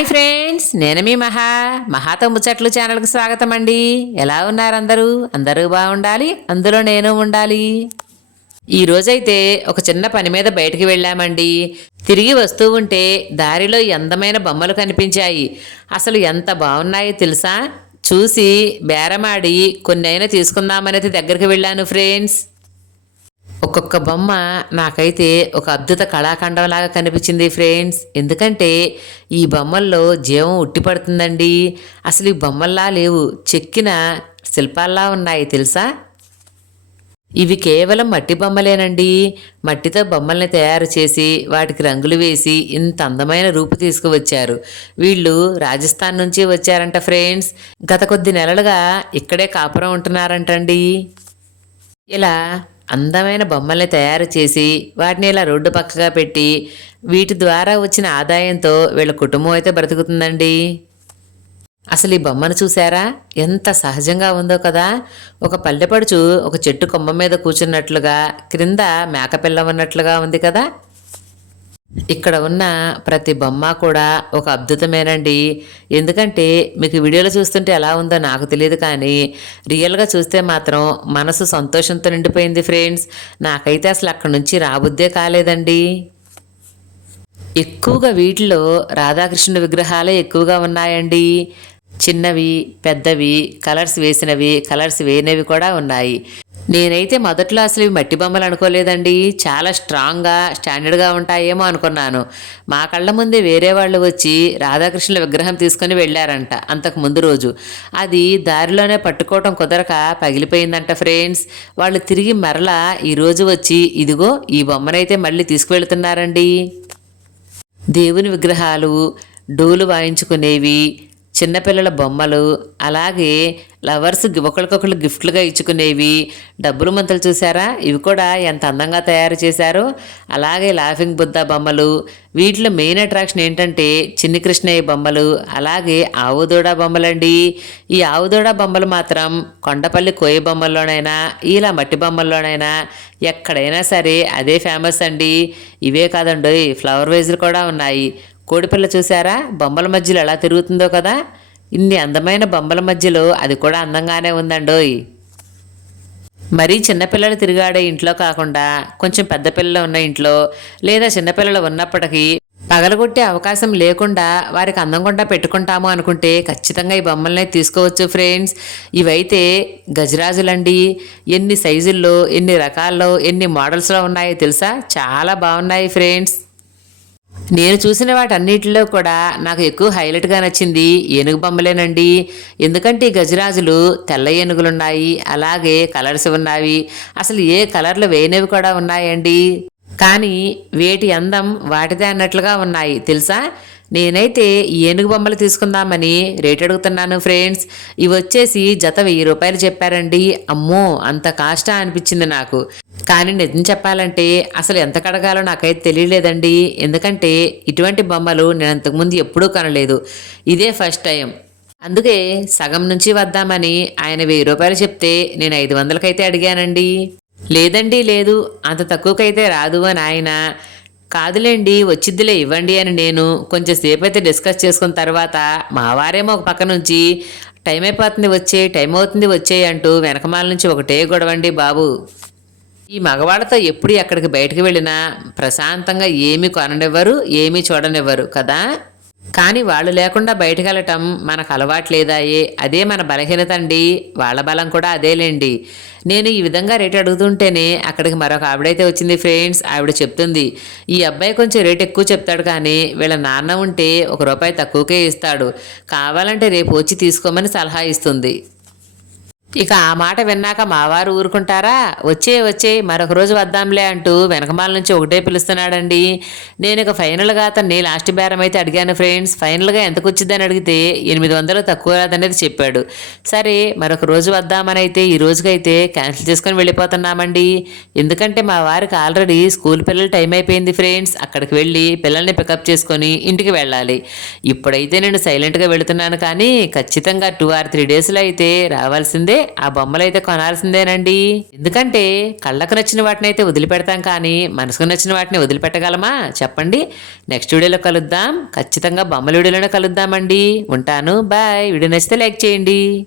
Hi friends నేను మీ మహా. మహాతో ముచ్చట్లు ఛానల్కి స్వాగతం అండి. ఎలా ఉన్నారు అందరూ? అందరూ బాగుండాలి అందులో నేను ఉండాలి. ఈ రోజైతే ఒక చిన్న పని మీద బయటికి వెళ్ళామండి. తిరిగి వస్తూ ఉంటే దారిలో అందమైన బొమ్మలు కనిపించాయి. అసలు ఎంత బాగున్నాయో తెలుసా? చూసి బేరమాడి కొన్ని అయినా తీసుకుందామనేది దగ్గరికి వెళ్ళాను ఫ్రెండ్స్. ఒక్కొక్క బొమ్మ నాకైతే ఒక అద్భుత కళాఖండంలాగా కనిపించింది ఫ్రెండ్స్ ఎందుకంటే ఈ బొమ్మల్లో జీవం ఉట్టిపడుతుందండి అసలు ఈ బొమ్మల్లా లేవు. చెక్కిన శిల్పాల్లా ఉన్నాయి తెలుసా? ఇవి కేవలం మట్టి బొమ్మలేనండి. మట్టితో బొమ్మల్ని తయారు చేసి వాటికి రంగులు వేసి ఇంత అందమైన రూపు తీసుకువచ్చారు. వీళ్ళు రాజస్థాన్ నుంచి వచ్చారంట ఫ్రెండ్స్ గత కొద్ది నెలలుగా ఇక్కడే కాపురం ఉంటున్నారంటండి. ఇలా అందమైన బొమ్మల్ని తయారు చేసి వాటిని ఇలా రోడ్డు పక్కగా పెట్టి వీటి ద్వారా వచ్చిన ఆదాయంతో వీళ్ళ కుటుంబం అయితే బ్రతుకుతుందండి. అసలు ఈ బొమ్మను చూసారా ఎంత సహజంగా ఉందో కదా. ఒక పల్లెపడుచు ఒక చెట్టు కొమ్మ మీద కూర్చున్నట్లుగా క్రింద మేకపిల్ల ఉన్నట్లుగా ఉంది కదా. ఇక్కడ ఉన్న ప్రతి బొమ్మ కూడా ఒక అద్భుతమేనండి. ఎందుకంటే మీకు వీడియోలో చూస్తుంటే ఎలా ఉందో నాకు తెలియదు కానీ రియల్గా చూస్తే మాత్రం మనసు సంతోషంతో నిండిపోయింది ఫ్రెండ్స్. నాకైతే అసలు అక్కడి నుంచి రాబుద్దే కాలేదండి. ఎక్కువగా వీటిలో రాధాకృష్ణుడి విగ్రహాలే ఎక్కువగా ఉన్నాయండి. చిన్నవి పెద్దవి కలర్స్ వేసినవి కలర్స్ వేయనివి కూడా ఉన్నాయి. నేనైతే మొదట్లో అసలు ఇవి మట్టి బొమ్మలు అనుకోలేదండి. చాలా స్ట్రాంగ్గా స్టాండర్డ్గా ఉంటాయేమో అనుకున్నాను. మా కళ్ళ ముందే వేరే వాళ్ళు వచ్చి రాధాకృష్ణుల విగ్రహం తీసుకొని వెళ్ళారంట అంతకు ముందు రోజు. అది దారిలోనే పట్టుకోవటం కుదరక పగిలిపోయిందంట ఫ్రెండ్స్. వాళ్ళు తిరిగి మరలా ఈరోజు వచ్చి ఇదిగో ఈ బొమ్మనైతే మళ్ళీ తీసుకువెళ్తున్నారండి. దేవుని విగ్రహాలు డోలు వాయించుకునేవి చిన్నపిల్లల బొమ్మలు అలాగే లవర్స్ ఒకరికొకరు గిఫ్ట్లుగా ఇచ్చుకునేవి. డబ్బులు మంతలు చూసారా? ఇవి కూడా ఎంత అందంగా తయారు చేశారో. అలాగే లాఫింగ్ బుద్ధ బొమ్మలు. వీటిలో మెయిన్ అట్రాక్షన్ ఏంటంటే చిన్ని కృష్ణయ్య బొమ్మలు అలాగే ఆవుదూడ బొమ్మలండి. ఈ ఆవుదూడ బొమ్మలు మాత్రం కొండపల్లి కోయ బొమ్మల్లోనైనా ఇలా మట్టి బొమ్మల్లోనైనా ఎక్కడైనా సరే అదే ఫేమస్ అండి. ఇవే కాదండి ఫ్లవర్ వేజ్లు కూడా ఉన్నాయి. కోడిపిల్ల చూసారా బొమ్మల మధ్యలో ఎలా తిరుగుతుందో కదా? ఇన్ని అందమైన బొమ్మల మధ్యలో అది కూడా అందంగానే ఉందండోయ్. మరీ చిన్నపిల్లలు తిరిగాడే ఇంట్లో కాకుండా కొంచెం పెద్ద పిల్లలు ఉన్న ఇంట్లో లేదా చిన్నపిల్లలు ఉన్నప్పటికీ పగలగొట్టే అవకాశం లేకుండా వారికి అందంకుండా పెట్టుకుంటాము అనుకుంటే ఖచ్చితంగా ఈ బొమ్మల్ని తీసుకోవచ్చు ఫ్రెండ్స్. ఇవైతే గజరాజులండి. ఎన్ని సైజుల్లో ఎన్ని రకాల్లో ఎన్ని మోడల్స్లో ఉన్నాయో తెలుసా? చాలా బాగున్నాయి ఫ్రెండ్స్. నేను చూసిన వాటన్నిటిలో కూడా నాకు ఎక్కువ హైలైట్గా నచ్చింది ఏనుగు బొమ్మలేనండి. ఎందుకంటే ఈ గజరాజులు తెల్ల ఏనుగులున్నాయి అలాగే కలర్స్ ఉన్నాయి అసలు ఏ కలర్లు వేయనివి కూడా ఉన్నాయండి. కానీ వేటి అందం వాటిదే అన్నట్లుగా ఉన్నాయి. తెలుసా? నేనైతే ఈ ఏనుగు బొమ్మలు తీసుకుందామని రేట్ అడుగుతున్నాను ఫ్రెండ్స్. ఇవి వచ్చేసి జత వెయ్యి రూపాయలు చెప్పారండి. అమ్మో అంత కాస్టా అనిపించింది నాకు. కానీ నిజం చెప్పాలంటే అసలు ఎంత కడగాలో నాకైతే తెలియలేదండి. ఎందుకంటే ఇటువంటి బొమ్మలు నేను అంతకుముందు ఎప్పుడూ కనలేదు. ఇదే ఫస్ట్ టైం. అందుకే సగం నుంచి వద్దామని ఆయన వెయ్యి రూపాయలు చెప్తే నేను ఐదు వందలకైతే అడిగానండి. లేదండి లేదు. అంత తక్కువకైతే రాదు అని ఆయన కాదులేండి వచ్చిద్దిలే ఇవ్వండి అని నేను కొంచెం సేపు అయితే డిస్కస్ చేసుకున్న తర్వాత మా వారేమో ఒక పక్క నుంచి టైం అయిపోతుంది వచ్చే టైం అవుతుంది వచ్చే అంటూ వెనకమాల నుంచి ఒకటే గొడవండి బాబు. ఈ మగవాళ్ళతో ఎప్పుడు ఎక్కడికి బయటకు వెళ్ళినా ప్రశాంతంగా ఏమీ కొననివ్వరు ఏమీ చూడనివ్వరు కదా? కానీ వాళ్ళు లేకుండా బయటకు వెళ్ళటం మనకు అలవాట్లేదాయే అదే మన బలహీనత అండి. వాళ్ళ బలం కూడా అదేలేండి. నేను ఈ విధంగా రేట్ అడుగుతుంటేనే అక్కడికి మరొక ఆవిడైతే వచ్చింది ఫ్రెండ్స్. ఆవిడ చెప్తుంది ఈ అబ్బాయి కొంచెం రేట్ ఎక్కువ చెప్తాడు కానీ వీళ్ళ నాన్న ఉంటే ఒక రూపాయి తక్కువకే ఇస్తాడు. కావాలంటే రేపు వచ్చి తీసుకోమని సలహా ఇస్తుంది. ఇక ఆ మాట విన్నాక మావారు ఊరుకుంటారా? వచ్చే వచ్చే మరొక రోజు వద్దాంలే అంటూ వెనకమాల నుంచి ఒకటే పిలుస్తున్నాడండి. నేను ఇక ఫైనల్గా అతన్ని లాస్ట్ బేరం అయితే అడిగాను ఫ్రెండ్స్. ఫైనల్గా ఎంతకు వచ్చిందని అడిగితే ఎనిమిది వందలు తక్కువ రాదనేది చెప్పాడు. సరే మరొక రోజు వద్దామని అయితే ఈ రోజుకైతే క్యాన్సిల్ చేసుకొని వెళ్ళిపోతున్నామండి. ఎందుకంటే మా వారికి ఆల్రెడీ స్కూల్ పిల్లలు టైం అయిపోయింది ఫ్రెండ్స్. అక్కడికి వెళ్ళి పిల్లల్ని పికప్ చేసుకొని ఇంటికి వెళ్ళాలి. ఇప్పుడైతే నేను సైలెంట్గా వెళుతున్నాను కానీ ఖచ్చితంగా టూ ఆర్ త్రీ డేస్లో అయితే రావాల్సిందే. ఆ బొమ్మలు అయితే కొనాల్సిందేనండి. ఎందుకంటే కళ్ళకు నచ్చిన వాటిని అయితే వదిలిపెడతాం కానీ మనసుకు నచ్చిన వాటిని వదిలిపెట్టగలమా? చెప్పండి. నెక్స్ట్ వీడియోలో కలుద్దాం. ఖచ్చితంగా బొమ్మల వీడియోలోనే కలుద్దామండి. ఉంటాను. బాయ్. వీడియో నచ్చితే లైక్ చేయండి.